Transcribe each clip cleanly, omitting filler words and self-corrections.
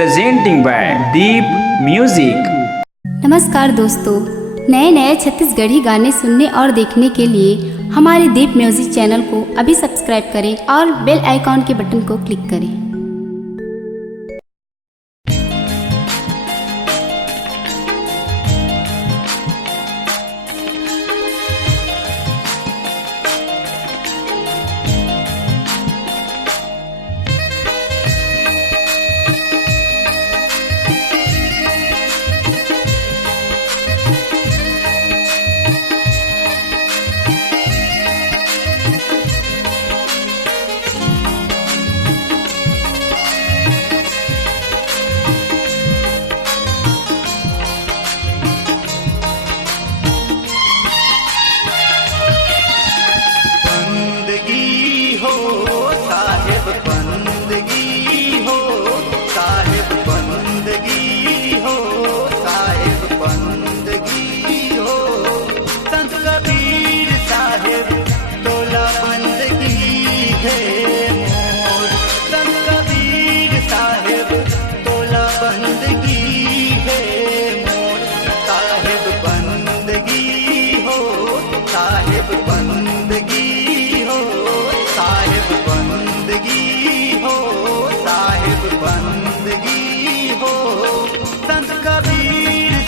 presenting by Deep Music। नमस्कार दोस्तों, नए नए छत्तीसगढ़ी गाने सुनने और देखने के लिए हमारे दीप म्यूजिक चैनल को अभी सब्सक्राइब करें और बेल आइकॉन के बटन को क्लिक करें।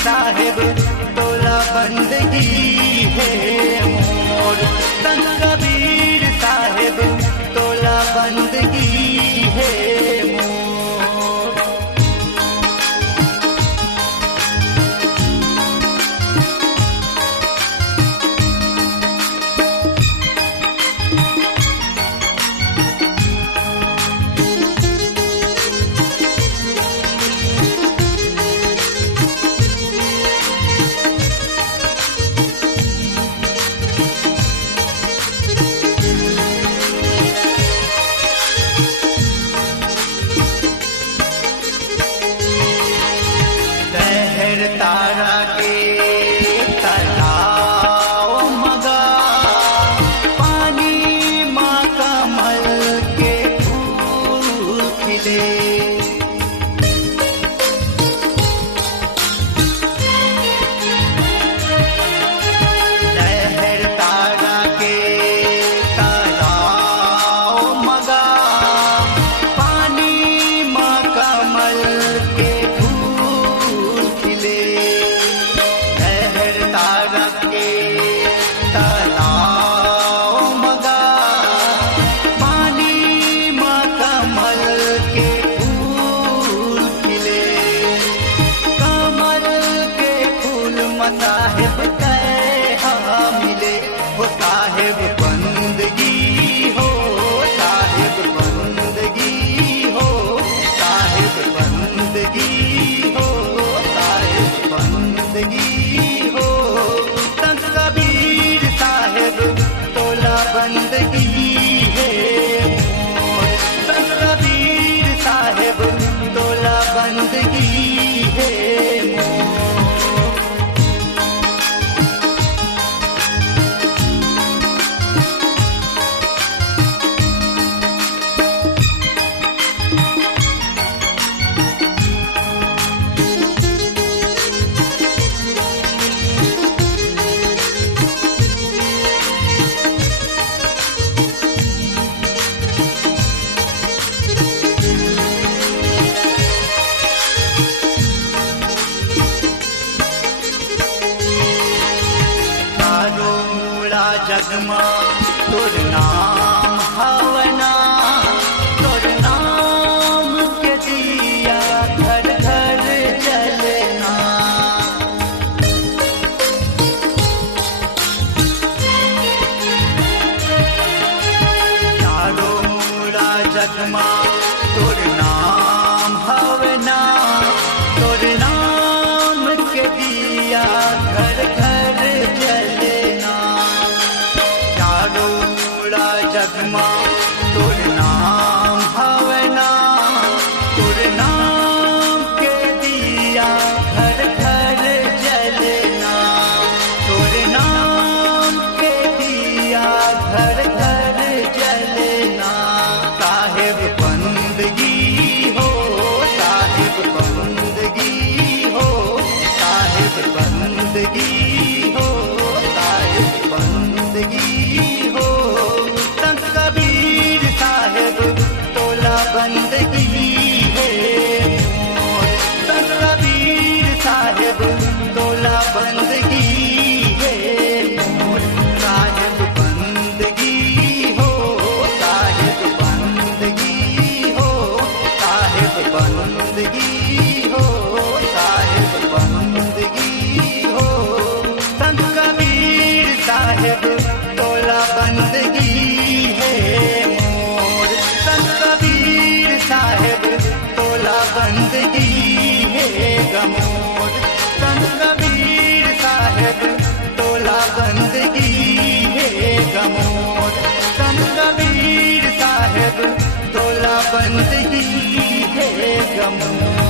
साहेब तोला बंदगी है मोर, संत कबीर साहेब तोला बंदगी है मोर। तारा के तलाव मगा, पानी माँ कमल के फूल खिले। लहर तारा के तलाव मगा, पानी माँ कमल के फूल खिले। साहेब कहा मिले वो साहेब बंदगी हो, साहेब बंदगी हो, साहेब बंदगी हो, साहेब बंदगी हो। संत कबीर साहेब तोला बंदगी है मोर, संत कबीर साहेब तोला बंदगी है मोर। जगमा तोर नाम हवना, तोर नाम के दिया घर घर जलना। चारों मूला जगमा तोर नाम हवना, तोर नाम के दिया घर घर जलना। साहिब बंदगी हो, साहिब बंदगी हो, साहिब बंदगी हो। संत कबीर साहिब तोला बंदगी है मोर, संत कबीर साहिब तोला बंदगी है मोर। साहिब बंदगी हो, साहिब बंदगी हो, साहिब बंदगी हो, साहिब बंदगी हो। संत कबीर साहिब तोला बंदगी है मोर, संत कबीर साहिब तोला बंदगी है गमोर। संत कबीर साहिब तोला बंदगी है गमोर, संत कबीर साहिब तोला बंदगी है गमोर।